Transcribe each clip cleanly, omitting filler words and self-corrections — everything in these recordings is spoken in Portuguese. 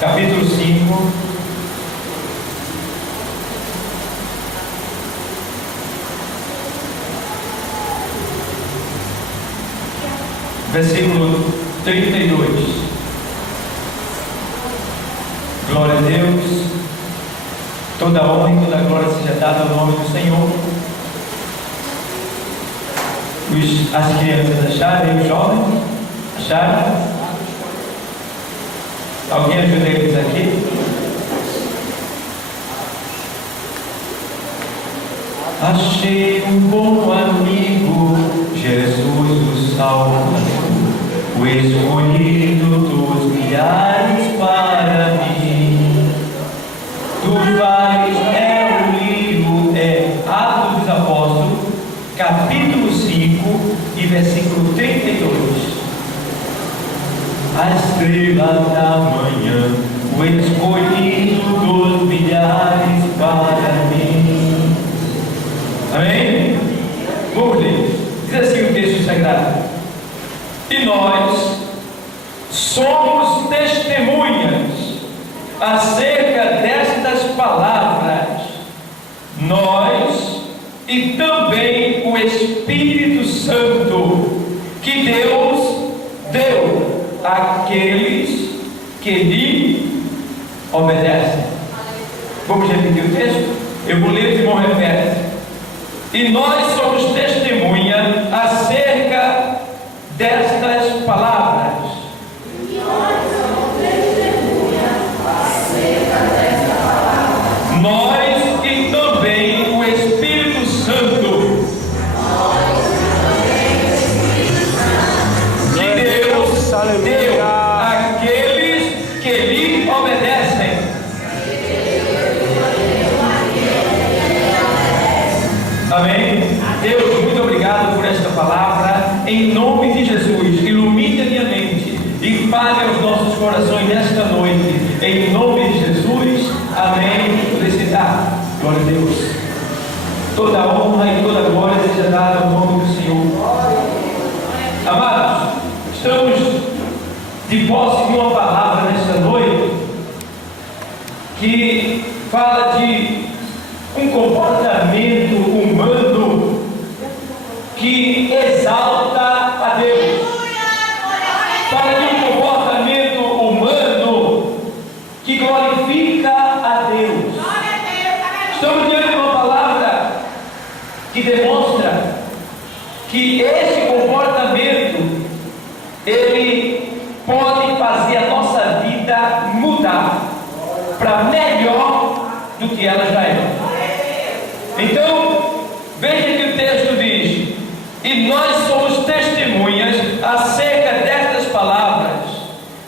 capítulo 5, versículo 32. Glória a Deus. Toda honra e toda glória seja dada ao nome do Senhor. As crianças acharam? Os jovens acharam? Alguém ajuda eles aqui? Achei um bom amigo, Jesus o Salvador, o escolhido dos milhares para mim. Tu vais, o livro, Atos dos Apóstolos, capítulo 5 e versículo 32. A estrela da manhã, o escolhido dos milhares para mim. Amém? Vamos ler. Diz assim o texto sagrado: e nós somos testemunhas acerca destas palavras, nós e também o Espírito Santo que Deus deu àqueles que lhe obedecem. Vamos repetir o texto? Eu vou ler e vou repetir. E nós somos testemunha acerca destas palavras. E nós somos testemunha acerca destas palavras. Nós e também o Espírito Santo. Nós e também o Espírito Santo. Que Deus deu àqueles que lhe obedecem. Amém? Deus, muito obrigado por esta palavra. Em nome de Jesus, ilumine a minha mente e fale aos nossos corações nesta noite. Em nome de Jesus, amém. Felicidade, glória a Deus. Toda honra e toda glória seja dada ao nome do Senhor. Amados, estamos de posse de uma palavra nesta noite que fala de um comportamento humano que exalta a Deus. Fala de um comportamento humano que glorifica a Deus. Estamos diante de uma palavra que demonstra que esse comportamento ele pode fazer a nossa vida mudar para melhor do que ela já é. Então, veja que o texto diz: e nós somos testemunhas acerca destas palavras,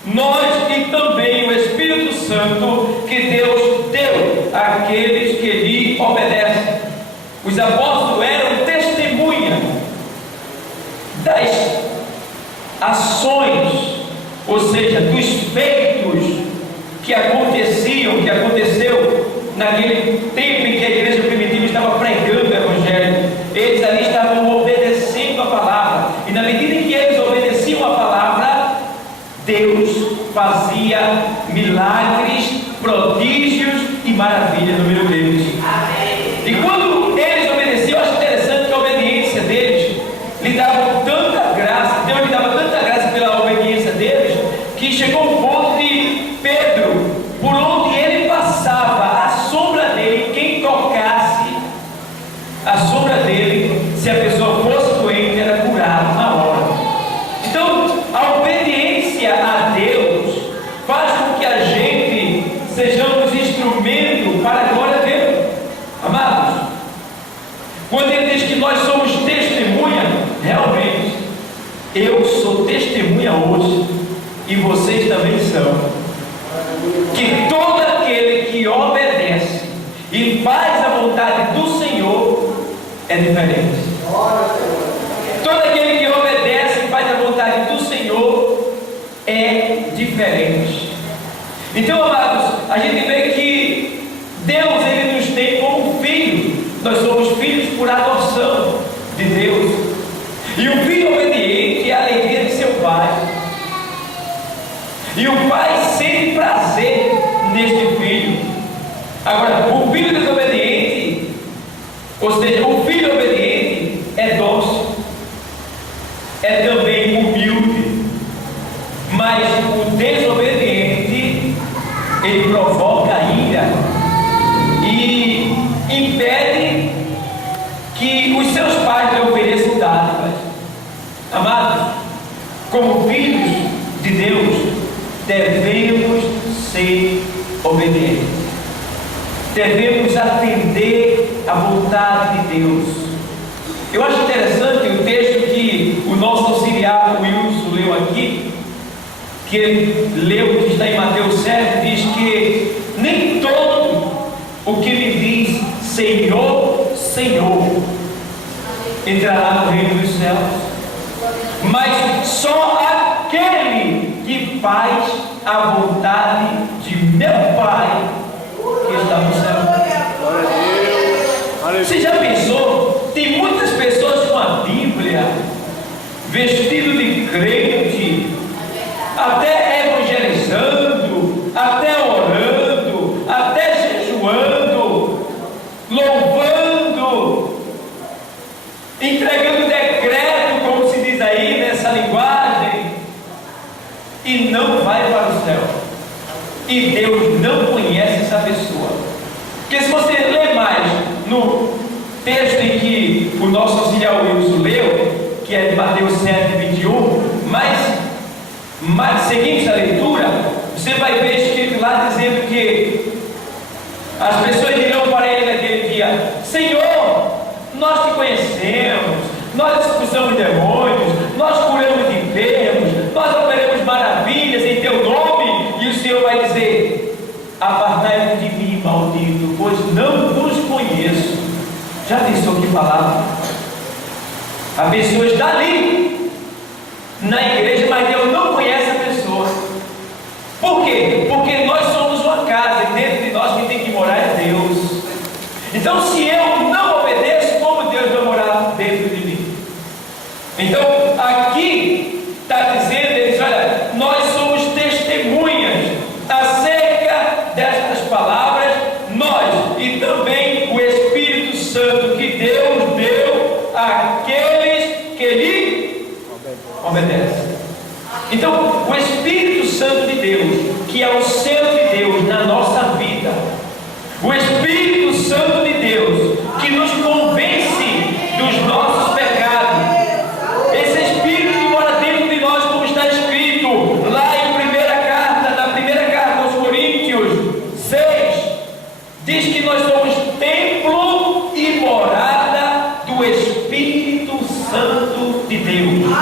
nós e também o Espírito Santo que Deus deu àqueles que lhe obedecem. Os apóstolos eram testemunha das ações, ou seja, dos feitos que aconteceu naquele tempo em que a igreja primitiva estava pregando o Evangelho. Eles ali estavam obedecendo a palavra, e na medida em que eles obedeciam a palavra, Deus fazia milagres, prodígios e maravilhas no meio deles. E quando eles obedeciam, eu acho interessante que a obediência deles lhe dava tanta graça, Deus lhe dava tanta graça pela obediência deles, que chegou um ponto de Pedro, por onde ele passava, a sombra dele, quem tocasse a sombra dele, se a pessoa fosse doente, era curado na hora. Então, a obediência a Deus faz com que a gente sejamos instrumento para a glória dele. Amados, quando ele diz que nós somos testemunha, realmente, eu sou testemunha hoje, e vocês também são, que todo aquele que obedece e faz a vontade do Senhor é diferente. Todo aquele que obedece e faz a vontade do Senhor é diferente. Então, amados, a gente vê que Deus, ele nos tem como filho. Nós somos filhos por adoção de Deus. E o filho obediente é a alegria de seu pai. E o pai sente prazer deste filho. Agora, o filho desobediente, ou seja, o filho obediente é dócil, é também humilde, mas o desobediente, ele provoca ira e impede que os seus pais lhe ofereçam dádivas. Amados, como filhos de Deus, devemos ser obedientes, devemos atender à vontade de Deus. Eu acho interessante o texto que o nosso auxiliar Wilson leu aqui, que ele leu, que está em Mateus 7, diz que nem todo o que me diz Senhor, Senhor entrará no reino dos céus, mas só aquele que faz a vontade de meu Pai que está no céu. Você já pensou? Tem muitas pessoas com a Bíblia, vestido de crente, até evangelizando, até orando, até jejuando, louvando, entregando decreto, como se diz aí nessa linguagem, e não vai para o céu. E Deus não conhece essa pessoa. Porque se você ler mais no texto em que o nosso auxiliar Wilson leu, que é de Mateus 7, 21, mas seguinte a leitura, você vai ver escrito lá dizendo que as pessoas dirão para ele naquele dia: Senhor, nós te conhecemos, nós expulsamos demônios, nós curamos de enfermos, nós operamos maravilhas em teu nome. E o Senhor vai dizer: apartai-vos de mim, maldito, pois não vos conheço. Já pensou que palavra? A pessoa está ali na igreja, mas Deus não conhece a pessoa. Por quê? Porque nós somos uma casa e dentro de nós quem tem que morar é Deus. Então, se eu não obedeço, como Deus vai morar dentro de mim? Então, aqui está dizendo, ele diz: olha, nós somos testemunhas acerca destas palavras, nós e também o Espírito Santo que Deus deu àqueles que lhe obedecem. Então, o Espírito Santo de Deus, que é o selo de Deus na nossa vida, o Espírito Santo de Deus, que nos convence dos nossos pecados, esse Espírito que mora dentro de nós, como está escrito lá na primeira carta aos Coríntios 6, diz que nós somos templo e morada do Espírito Santo de Deus.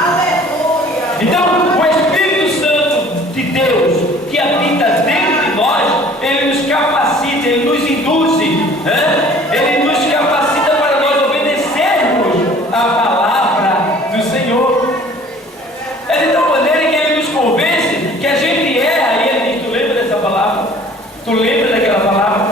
Então, o Espírito Santo de Deus que habita dentro de nós, ele nos capacita, ele nos induz, ele nos capacita para nós obedecermos a palavra do Senhor. É de tal maneira que ele nos convence que a gente erra. E ele diz: tu lembra dessa palavra? Tu lembra daquela palavra?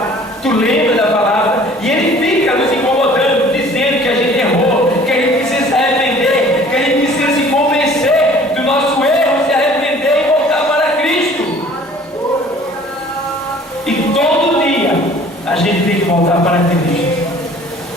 Tu lembra da palavra? E ele fica nos incomodando, dizendo que a gente errou, que a gente precisa se arrepender, que a gente precisa se convencer do nosso erro, se arrepender e voltar para Cristo. E todo dia a gente tem que voltar para Cristo,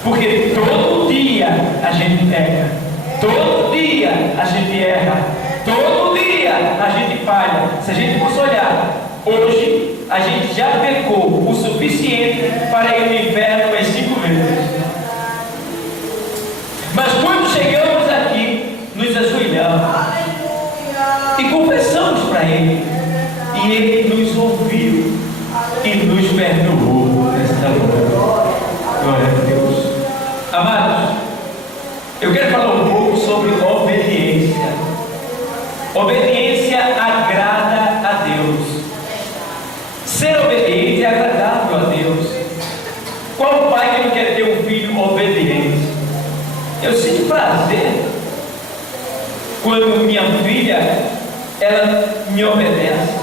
porque todo dia a gente peca, todo dia a gente erra, todo dia a gente falha. Se a gente fosse olhar, hoje a gente já pecou o suficiente para ir no inferno umas 5 vezes. Mas quando chegamos aqui, nos ajoelhamos e confessamos para Ele, e Ele nos ouviu e nos perdoou nesta noite. Glória a Deus. Amados, eu quero falar um pouco sobre obediência. Obediência agrada a Deus. Ser obediente é agradável a Deus. Qual pai que não quer ter um filho obediente? Eu sinto prazer quando minha filha, ela me obedece.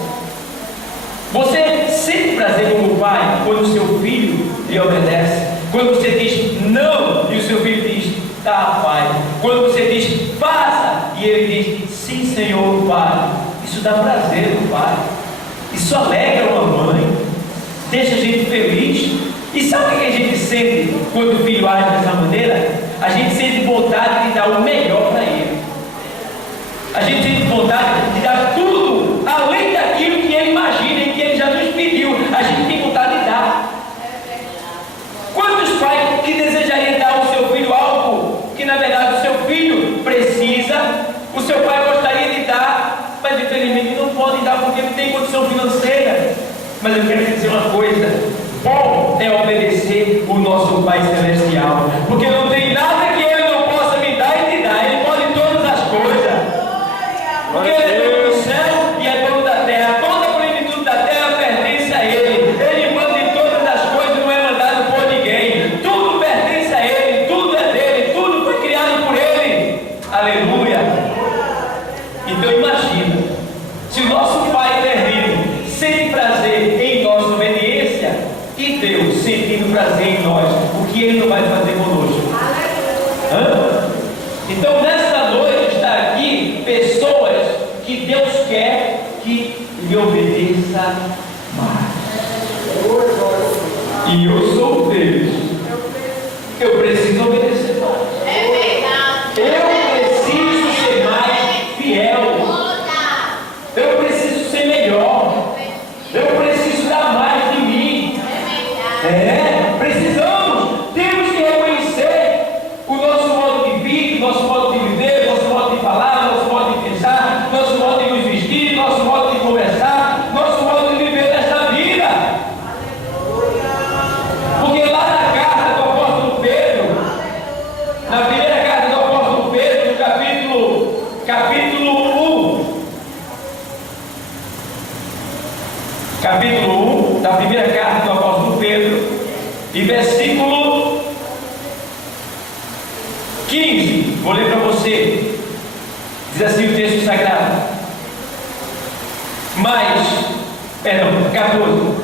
Você sente prazer como pai quando o seu filho lhe obedece? Quando você diz não e o seu filho diz tá, pai. Quando você diz faça e ele diz sim, Senhor, pai. Isso dá prazer no pai. Isso alegra uma mãe. deixa a gente feliz. E sabe o que a gente sente quando o filho age dessa maneira? A gente sente vontade de dar o melhor para ele. A gente sente vontade de dar tudo além daquilo que ele imagina e que ele já nos pediu. A gente tem vontade de dar. Quantos pais que desejariam dar ao seu filho algo que na verdade o seu filho precisa, o seu pai gostaria de dar, mas infelizmente não pode dar porque não tem condição financeira? Mas eu quero dizer uma coisa: bom é obedecer o nosso Pai Celestial, porque não tem nada que Ele não possa me dar e te dar. Ele pode todas as coisas, porque Ele é dono do céu e é dono da terra. Toda a plenitude da terra pertence a Ele. Ele manda em todas as coisas, não é mandado por ninguém. Tudo pertence a Ele, tudo é dele, tudo foi criado por Ele. Aleluia! Então imagina, se o nosso Pai terreno sente prazer em nossa obediência, e Deus sentindo prazer em nós, o que Ele não vai fazer conosco? Então nesta noite está aqui pessoas que Deus quer que lhe obedeça mais. E eu sou um deles. Eu preciso obedecer mais. É verdade. Eu preciso ser mais fiel. Eu preciso ser melhor. Eu preciso dar mais de mim. Precisamos. Temos que reconhecer o nosso modo de vida, o nosso modo de viver, o nosso modo de falar, o nosso modo de pensar, o nosso modo de nos vestir, o nosso modo de conversar, o nosso modo de viver nesta vida. Porque lá na carta do apóstolo Pedro, na primeira carta do apóstolo Pedro, no capítulo 1 da primeira carta do apóstolo Pedro, e versículo 15, vou ler para você. Diz assim o texto sagrado: 14.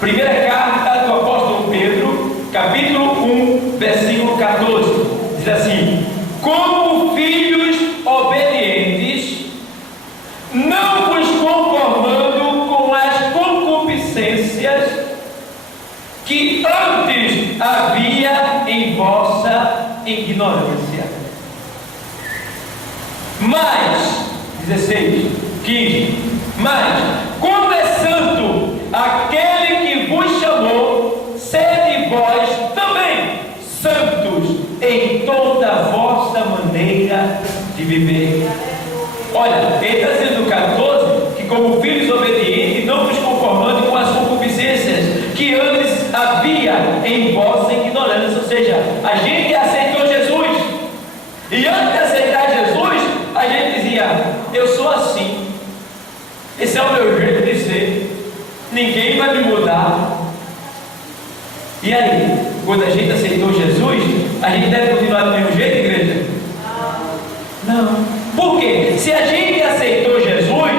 Primeira carta do apóstolo Pedro, capítulo 1, versículo 14. Diz assim: como filhos obedientes, não vos conformando com as concupiscências que antes havia em vossa ignorância. Mas, 16, 15, mas, como é santo aquele que vos chamou, sede vós também santos em toda a vossa maneira de viver. Olha, ele está dizendo no 14 que, como filhos obedientes, não vos conformando com as concupiscências que antes havia em vossa ignorância. Ou seja, a gente aceitou Jesus, e antes de aceitar Jesus, a gente dizia: eu sou assim, esse é o meu jeito de ser, ninguém vai me mudar. E aí, quando a gente aceitou Jesus, a gente deve continuar do mesmo jeito, igreja? Não. Por quê? Se a gente aceitou Jesus,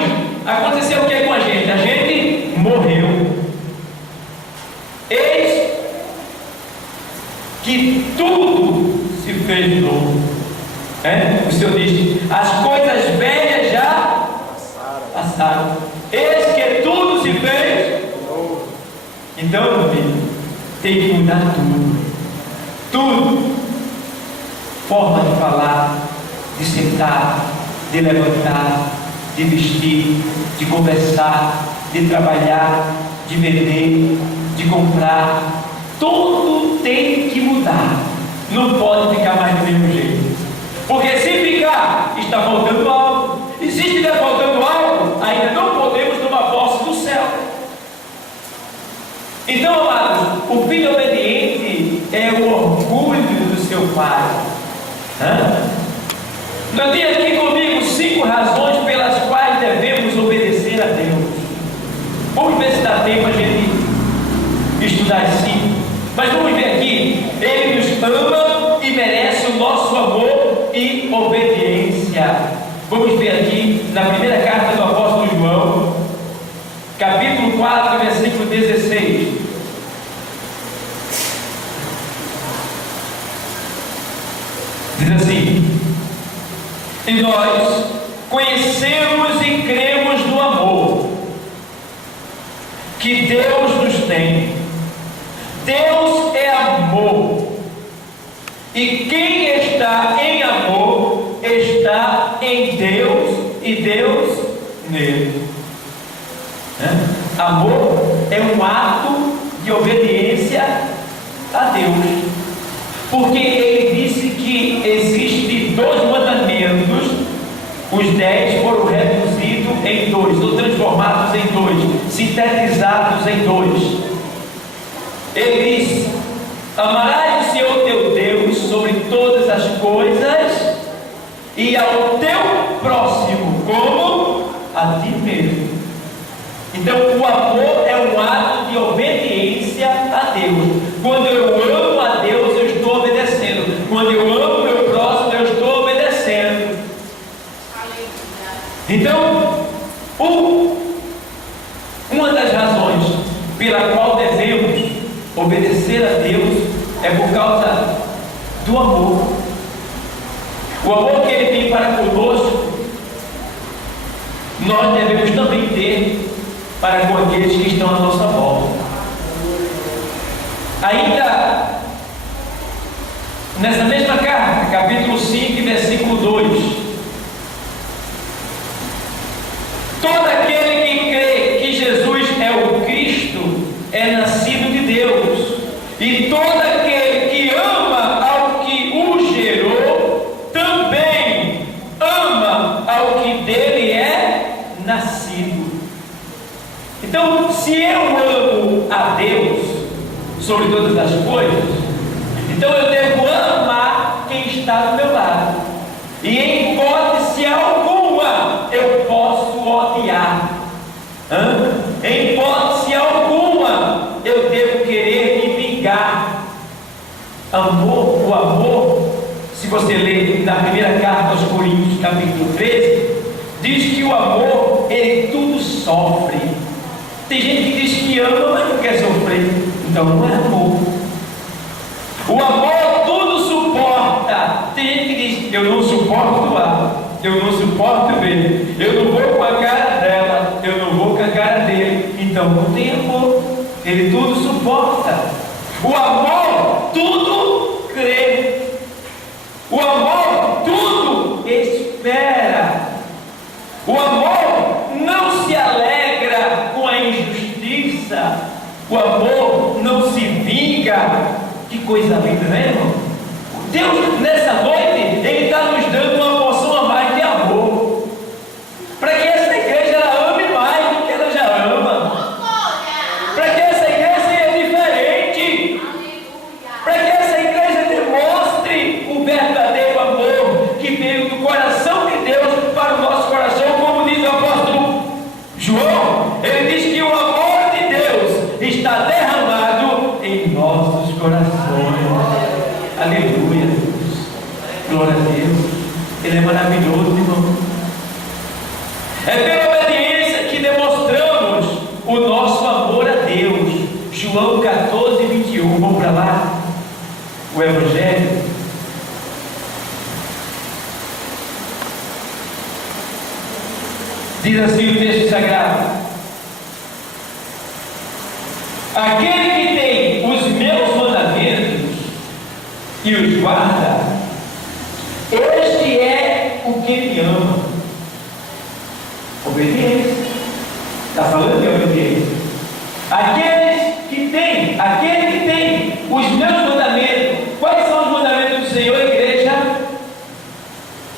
aconteceu o que com a gente? A gente morreu. Eis que tudo se fez novo. O Senhor diz: as coisas velhas já passaram. Eis que tudo se fez novo. Então, meu filho, tem que mudar tudo. Tudo. Forma de falar, de sentar, de levantar, de vestir, de conversar, de trabalhar, de vender, de comprar. Tudo tem que mudar. Não pode ficar mais do mesmo jeito. Porque se ficar, está faltando algo. E se estiver faltando algo, ainda não podemos tomar posse do céu. Então, amados, o filho obediente é o orgulho do seu pai. Eu tenho aqui comigo 5 razões pelas quais devemos obedecer a Deus. Vamos ver se dá tempo a gente estudar as 5. Mas vamos ver aqui: Ele nos ama e merece o nosso amor e obediência. Vamos ver aqui na primeira carta do apóstolo João, capítulo 4, versículo 16. Diz assim: e nós conhecemos e cremos no amor que Deus nos tem Deus nele. Amor é um ato de obediência a Deus, porque ele disse que existem 2 mandamentos, os 10 foram reduzidos em 2, ou transformados em 2, sintetizados em 2. Ele disse: amarás o Senhor teu Deus sobre todas as coisas, e ao teu próximo como a ti mesmo. Então o amor é um ato de obediência a Deus. Quando eu amo a Deus, eu estou obedecendo. Quando eu amo meu próximo, eu estou obedecendo. Então, uma das razões pela qual devemos obedecer a Deus é por causa do amor. O amor que Ele tem para conosco, nós devemos também ter para com aqueles que estão à nossa volta. Ainda nessa mesma carta, capítulo 5, versículo 2: todo aquele que crê que Jesus é o Cristo é nascido de Deus, e todo aquele que ama ao que o gerou também ama ao que dele é nascido. Então, se eu amo a Deus sobre todas as coisas, então eu devo amar quem está do meu lado, e em hipótese alguma eu posso odiar. Em hipótese alguma eu devo querer me vingar. O amor, se você ler na primeira carta aos Coríntios, capítulo 13, diz que o amor, ele tudo sofre. Tem gente que diz que ama, mas não quer sofrer. Então não é amor. O amor tudo suporta. Tem gente que diz: eu não suporto A, eu não suporto B, eu não vou com a cara dela, eu não vou com a cara dele. Então não tem amor. Ele tudo suporta. O amor tudo crê. O amor tudo espera. O amor não se alegra com a injustiça. O amor não se vinga. Que coisa linda, né, irmão? Deus, nessa noite, Ele está nos dando uma porção a mais de amor, para que essa igreja ela ame mais do que ela já ama, para que essa igreja seja diferente, para que essa igreja demonstre o verdadeiro amor que veio do coração de Deus para o nosso coração, como diz o apóstolo João. Ele diz que o amor de Deus está derramado em nossos corações. Aleluia, Deus. Glória a Deus. Ele é maravilhoso, irmão. É pela obediência que demonstramos o nosso amor a Deus. João 14, 21. Vamos para lá. O Evangelho. Diz assim o texto sagrado: aquele que tem os meus mandamentos e os guarda, este é o que me ama. Obediência. Está falando de obediência. Aquele que tem os meus mandamentos. Quais são os mandamentos do Senhor, igreja?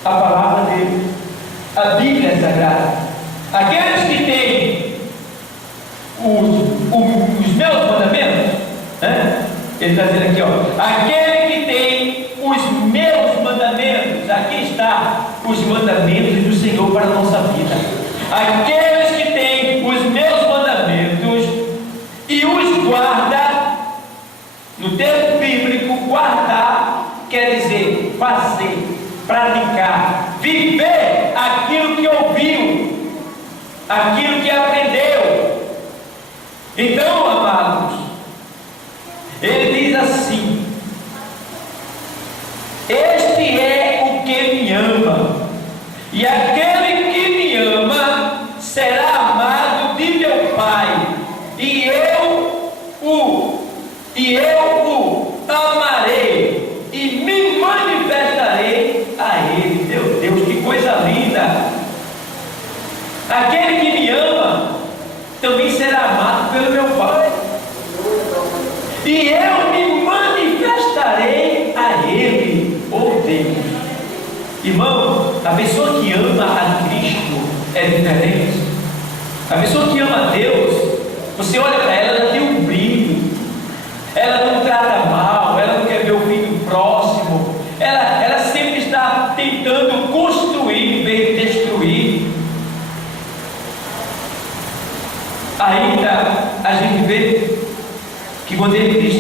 A palavra dele, a Bíblia Sagrada. Aqueles que têm os meus mandamentos, né? Ele está dizendo aqui, ó: aquele que tem os meus mandamentos, aqui está os mandamentos do Senhor para a nossa vida. Aqueles que têm os meus mandamentos e os guarda, no texto bíblico, guardar quer dizer fazer, praticar, viver aquilo que ouviu, aquilo que aprendeu. Então, amados, ele diz assim: este é o que me ama, e aquele que me ama será amado de meu Pai, e eu o amarei e me manifestarei a ele. Meu Deus, que coisa linda! Aquele que me ama também será amado pelo meu Pai, e eu me manifestarei a Ele, ou Deus. Irmão, a pessoa que ama a Cristo é diferente. A pessoa que ama a Deus, você olha para ela, ela tem um brilho, ela não trata mal, ela não quer ver o filho próximo, ela sempre está tentando construir em vez de destruir. Ainda a gente vê que quando ele diz